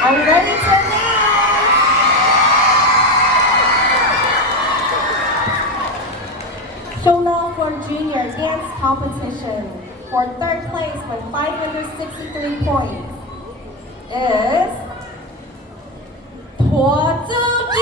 Are we ready to announce? Shona for junior dance competition for third place with 563 points is 驼子鸡。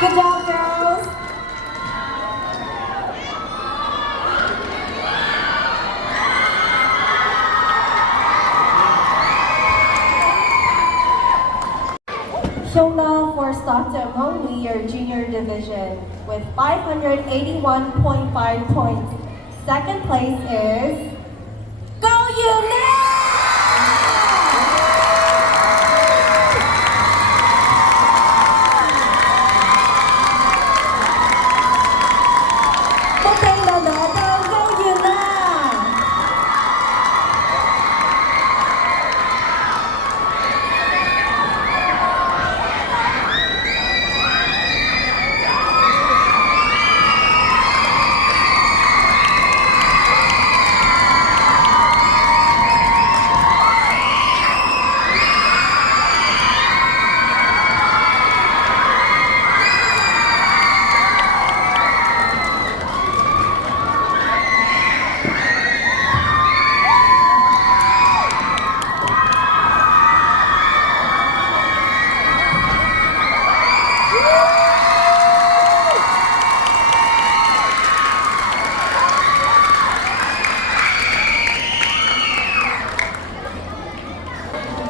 Good job, girls. Shona for Stockton Home New Year Junior Division with 581.5 points. Second place is Go Unit!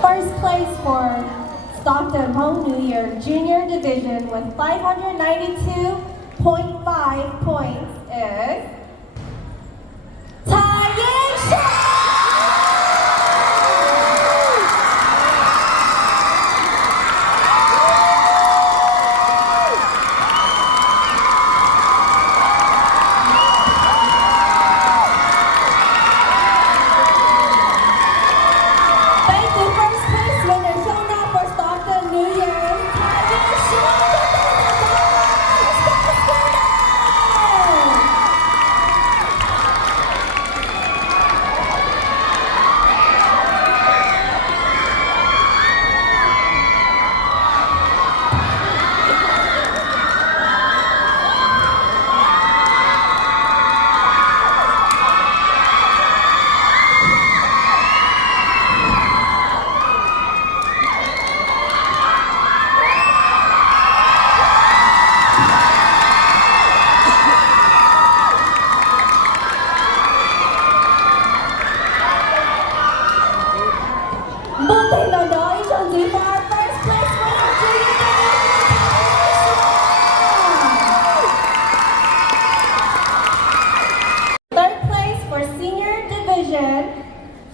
First place for Stockton Home New Year Junior Division with 592.5 points is Taisha!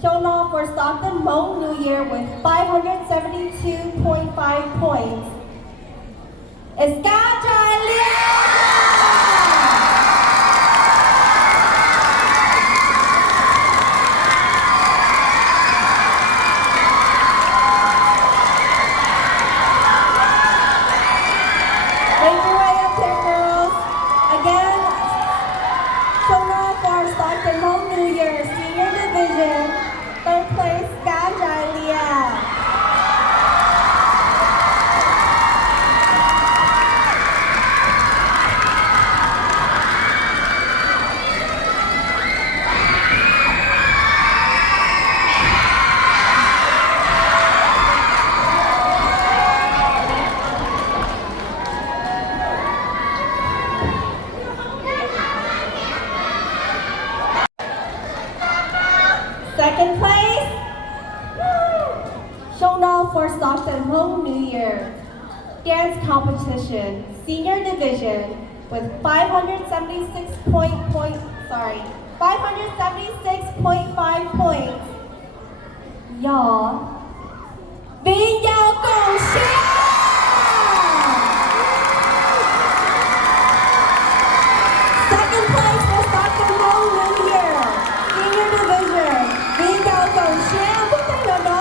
Shona for Stockton Home New Year with 572.5 points is Kajalia! Make your way up here, girls. Again, Shona for Stockton Home New Year Senior Division. Third place, Kajalia. dance competition, senior division, with 576.5 points. Y'all, Vinh Giao Cầu Siêu! Second place for Stockton Home New Year, senior division, Vinh Giao Cầu Siêu! Phúc tay nào đó!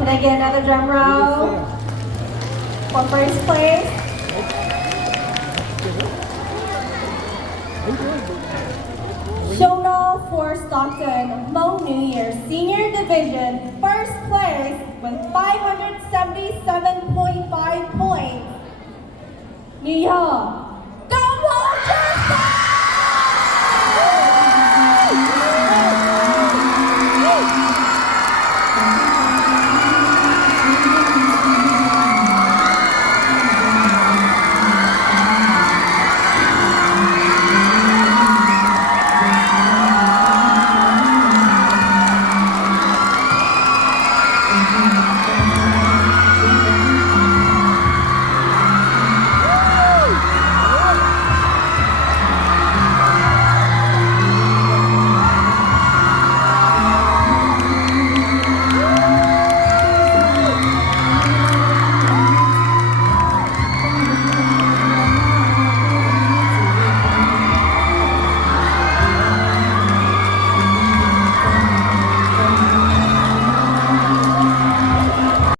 Can I get another drum roll for first place? Shona for Stockton Hmong New Year Senior Division, first place with 577.5 points. New York.